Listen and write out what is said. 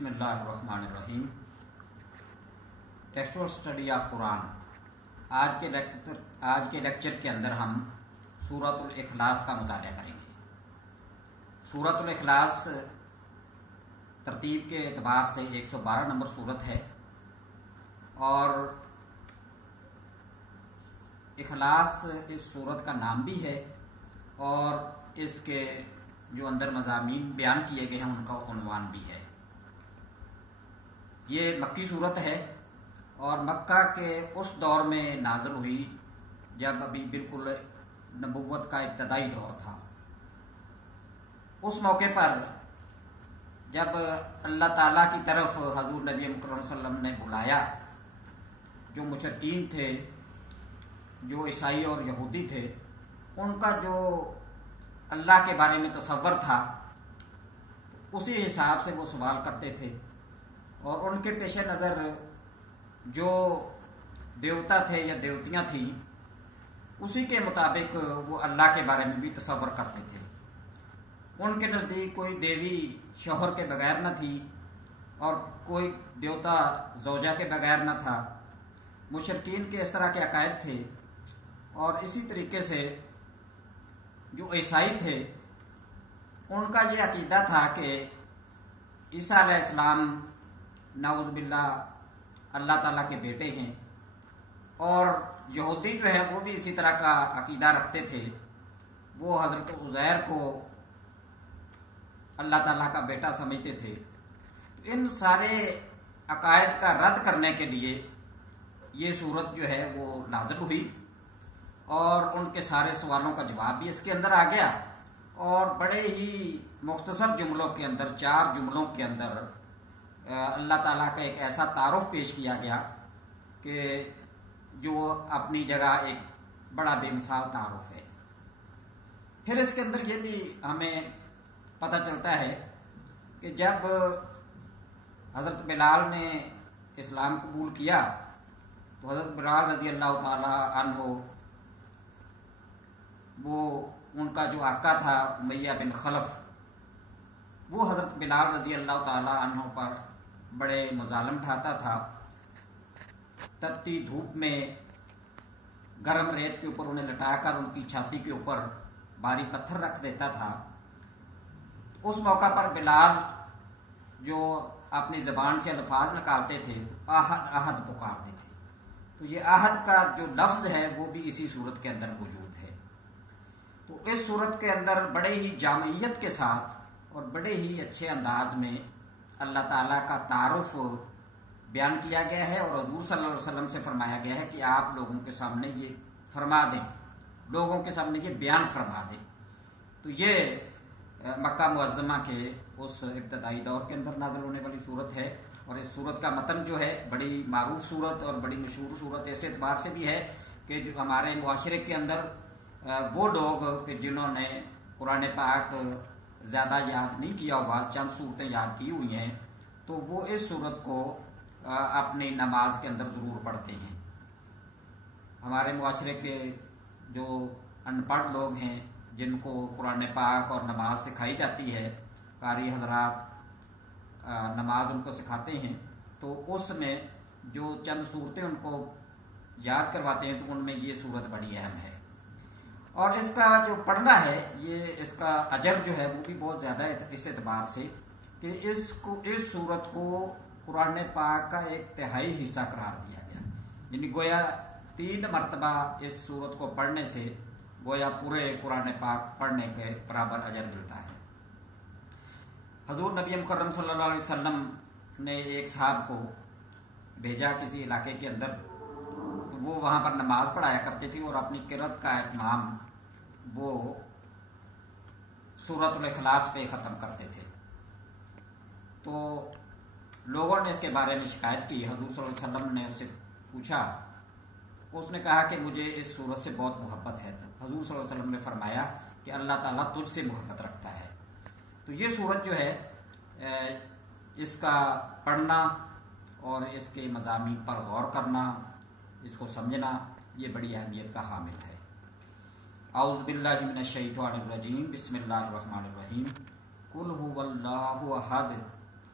بسم اللہ الرحمن الرحیم۔ ٹیکسچوئل اسٹڈی آف قرآن۔ آج کے لیکچر کے اندر ہم سورۃ الاخلاص کا مطالعہ کریں گے۔ سورۃ الاخلاص ترتیب کے اعتبار سے 112 نمبر سورت ہے اور اخلاص اس سورت کا نام بھی ہے اور اس کے جو اندر مضامین بیان کیے گئے ہیں ان کا عنوان بھی ہے۔ یہ مکی صورت ہے اور مکہ کے اس دور میں نازل ہوئی جب ابھی بالکل نبوت کا ابتدائی دور تھا۔ اس موقع پر جب اللہ تعالیٰ کی طرف حضور نبی اکرم صلی اللہ علیہ وسلم نے بلایا، جو مشرکین تھے، جو عیسائی اور یہودی تھے، ان کا جو اللہ کے بارے میں تصور تھا اسی حساب سے وہ سوال کرتے تھے اور ان کے پیش نظر جو دیوتا تھے یا دیوتیاں تھیں اسی کے مطابق وہ اللہ کے بارے میں بھی تصور کرتے تھے۔ ان کے نزدیک کوئی دیوی شوہر کے بغیر نہ تھی اور کوئی دیوتا زوجہ کے بغیر نہ تھا۔ مشرکین کے اس طرح کے عقائد تھے اور اسی طریقے سے جو عیسائی تھے ان کا یہ عقیدہ تھا کہ عیسیٰ علیہ السلام نعوذ باللہ اللہ تعالیٰ کے بیٹے ہیں، اور یہودی جو ہے وہ بھی اسی طرح کا عقیدہ رکھتے تھے، وہ حضرت عزیر کو اللہ تعالیٰ کا بیٹا سمجھتے تھے۔ ان سارے عقائد کا رد کرنے کے لیے یہ صورت جو ہے وہ نازل ہوئی اور ان کے سارے سوالوں کا جواب بھی اس کے اندر آ گیا، اور بڑے ہی مختصر جملوں کے اندر 4 جملوں کے اندر اللہ تعالیٰ کا ایک ایسا تعارف پیش کیا گیا کہ جو اپنی جگہ ایک بڑا بے مثال تعارف ہے۔ پھر اس کے اندر یہ بھی ہمیں پتہ چلتا ہے کہ جب حضرت بلال نے اسلام قبول کیا تو حضرت بلال رضی اللہ تعالی عنہ، وہ ان کا جو آقا تھا امیہ بن خلف، وہ حضرت بلال رضی اللہ تعالی عنہ پر بڑے مظالم ڈھاتا تھا۔ تپتی دھوپ میں گرم ریت کے اوپر انہیں لٹا کر ان کی چھاتی کے اوپر بھاری پتھر رکھ دیتا تھا۔ اس موقع پر بلال جو اپنی زبان سے الفاظ نکالتے تھے، آہد آہد پکارتے تھے، تو یہ آہد کا جو لفظ ہے وہ بھی اسی صورت کے اندر موجود ہے۔ تو اس صورت کے اندر بڑے ہی جامعیت کے ساتھ اور بڑے ہی اچھے انداز میں اللہ تعالیٰ کا تعارف بیان کیا گیا ہے اور حضور صلی اللہ علیہ وسلم سے فرمایا گیا ہے کہ آپ لوگوں کے سامنے یہ فرما دیں، لوگوں کے سامنے یہ بیان فرما دیں۔ تو یہ مکہ معظمہ کے اس ابتدائی دور کے اندر نازل ہونے والی صورت ہے، اور اس صورت کا متن جو ہے بڑی معروف صورت اور بڑی مشہور صورت اس اعتبار سے بھی ہے کہ جو ہمارے معاشرے کے اندر وہ لوگ کہ جنہوں نے قرآن پاک زیادہ یاد نہیں کیا ہوا، چند صورتیں یاد کی ہوئی ہیں، تو وہ اس صورت کو اپنی نماز کے اندر ضرور پڑھتے ہیں۔ ہمارے معاشرے کے جو ان پڑھ لوگ ہیں جن کو قرآن پاک اور نماز سکھائی جاتی ہے، قاری حضرات نماز ان کو سکھاتے ہیں، تو اس میں جو چند صورتیں ان کو یاد کرواتے ہیں تو ان میں یہ صورت بڑی اہم ہے، اور اس کا جو پڑھنا ہے یہ اس کا اجر جو ہے وہ بھی بہت زیادہ ہے اس اعتبار سے کہ اس صورت کو قرآن پاک کا ایک تہائی حصہ قرار دیا گیا، یعنی گویا 3 مرتبہ اس صورت کو پڑھنے سے گویا پورے قرآن پاک پڑھنے کے برابر اجر ملتا ہے۔ حضور نبی مکرم صلی اللہ علیہ وسلم نے ایک صاحب کو بھیجا کسی علاقے کے اندر، تو وہ وہاں پر نماز پڑھایا کرتے تھے اور اپنی قرات کا اہتمام وہ سورۃ الاخلاص پہ ختم کرتے تھے۔ تو لوگوں نے اس کے بارے میں شکایت کی، حضور صلی اللہ علیہ وسلم نے اسے پوچھا، اس نے کہا کہ مجھے اس صورت سے بہت محبت ہے۔ حضور صلی اللہ علیہ وسلم نے فرمایا کہ اللہ تعالیٰ تجھ سے محبت رکھتا ہے۔ تو یہ صورت جو ہے اس کا پڑھنا اور اس کے مضامین پر غور کرنا، اس کو سمجھنا، یہ بڑی اہمیت کا حامل ہے۔ اعوذ باللہ من الشیطان الرجیم، بسم اللہ الرحمن الرحیم۔ قل هو اللہ احد